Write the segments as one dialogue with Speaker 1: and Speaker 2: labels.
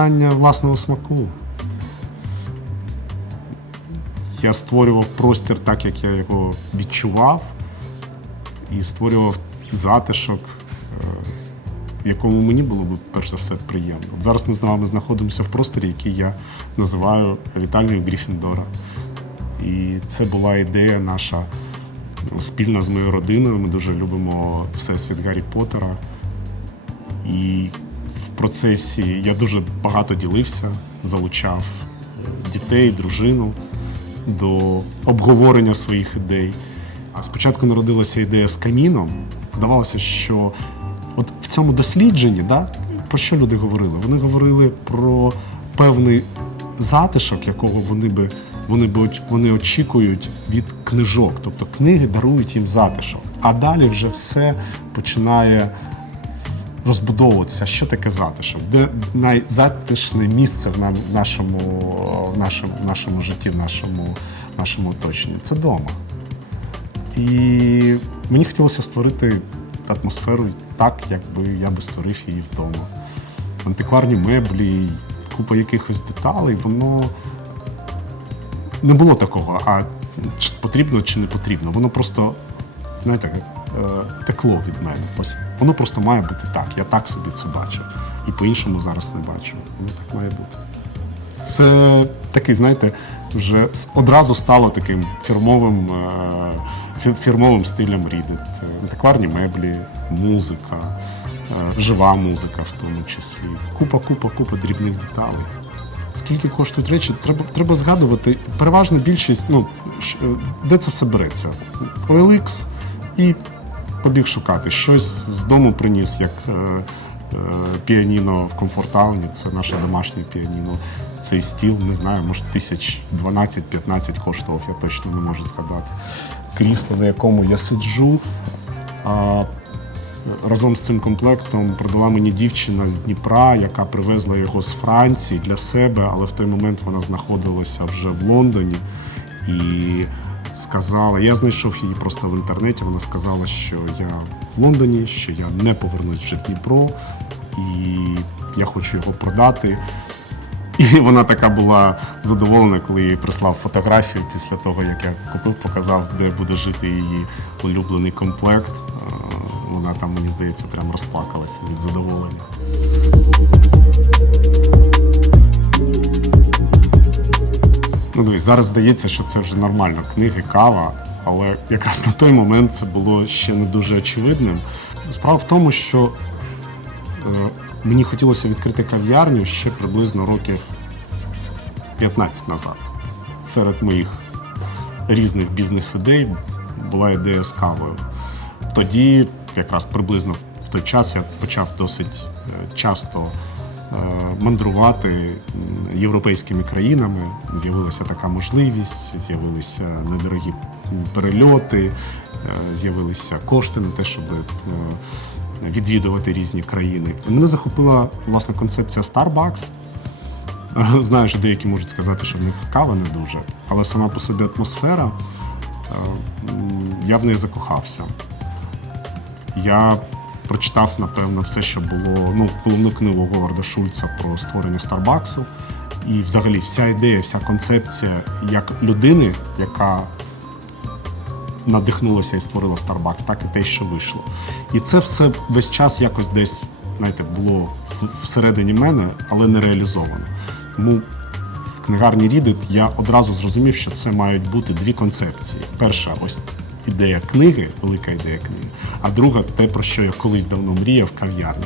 Speaker 1: питання власного смаку. Я створював простір так, як я його відчував, і створював затишок, е, в якому мені було б перш за все приємно. От зараз ми з вами знаходимося в просторі, який я називаю вітальною Гріфіндора. І це була ідея наша спільна з моєю родиною. Ми дуже любимо всесвіт Гаррі Поттера. І в процесі я дуже багато ділився, залучав дітей, дружину до обговорення своїх ідей. А спочатку народилася ідея з каміном. Здавалося, що от в цьому дослідженні, да, про що люди говорили? Вони говорили про певний затишок, якого вони би вони би, вони очікують від книжок. Тобто книги дарують їм затишок. А далі вже все починає розбудовуватися, що таке затишок, де найзатишне місце в нашому, в нашому, в нашому житті, в нашому, в нашому оточенні. Це дома. І мені хотілося створити атмосферу так, якби я би створив її вдома. Антикварні меблі, купа якихось деталей, воно не було такого, а потрібно чи не потрібно. Воно просто, знаєте, текло від мене. Ось воно просто має бути так. Я так собі це бачив. І по-іншому зараз не бачу. Воно так має бути. Це такий, знаєте, вже одразу стало таким фірмовим, е, фірмовим стилем Reddit. Антикварні меблі, музика, е, жива музика в тому числі. Купа, купа, купа дрібних деталей. Скільки коштують речі, треба, треба згадувати. Переважна більшість, ну, е, де це все береться? OLX і побіг шукати. Щось з дому приніс, як е, е, піаніно в комфортауні, це наше домашнє піаніно. Цей стіл, не знаю, може тисяч 12-15 коштував, я точно не можу згадати. Крісло, на якому я сиджу. А, разом з цим комплектом продала мені дівчина з Дніпра, яка привезла його з Франції для себе, але в той момент вона знаходилася вже в Лондоні і сказала: я знайшов її просто в інтернеті. Вона сказала, що я в Лондоні, що я не повернусь вже в Дніпро, і я хочу його продати. І вона така була задоволена, коли я їй прислав фотографію після того, як я купив, показав, де буде жити її улюблений комплект. Вона там, мені здається, прям розплакалася від задоволення. Ну, дивись, зараз здається, що це вже нормально. Книги, кава, але якраз на той момент це було ще не дуже очевидним. Справа в тому, що е, мені хотілося відкрити кав'ярню ще приблизно років 15 назад. Серед моїх різних бізнес-ідей була ідея з кавою. Тоді, якраз приблизно в той час, я почав досить е, часто мандрувати європейськими країнами. З'явилася така можливість, з'явилися недорогі перельоти, е, з'явилися кошти на те, щоб е, відвідувати різні країни. Мене захопила власне концепція Starbucks. Е, Знаю, що деякі можуть сказати, що в них кава не дуже, але сама по собі атмосфера, е, я в неї закохався. Я прочитав, напевно, все, що було, ну, головну книгу Говарда Шульца про створення Старбаксу. І взагалі вся ідея, вся концепція як людини, яка надихнулася і створила Starbucks, так і те, що вийшло. І це все весь час якось десь, знаєте, було всередині мене, але не реалізовано. Тому в книгарні Reddit я одразу зрозумів, що це мають бути дві концепції. Перша ось ідея книги, велика ідея книги, а друга те, про що я колись давно мріяв кав'ярні.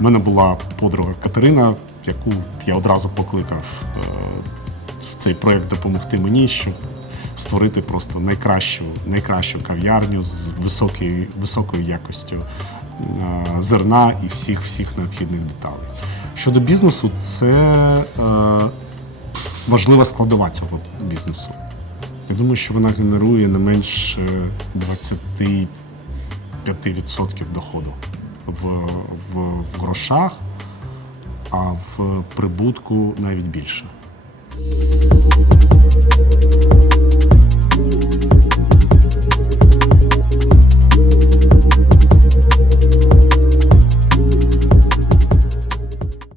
Speaker 1: У мене була подруга Катерина, яку я одразу покликав е, в цей проект допомогти мені, щоб створити просто найкращу, найкращу кав'ярню з високою, високою якостю е, зерна і всіх всіх необхідних деталей. Щодо бізнесу, це е, важлива складова цього бізнесу. Я думаю, що вона генерує не менш е, 25% доходу в, в, в грошах, а в прибутку навіть більше.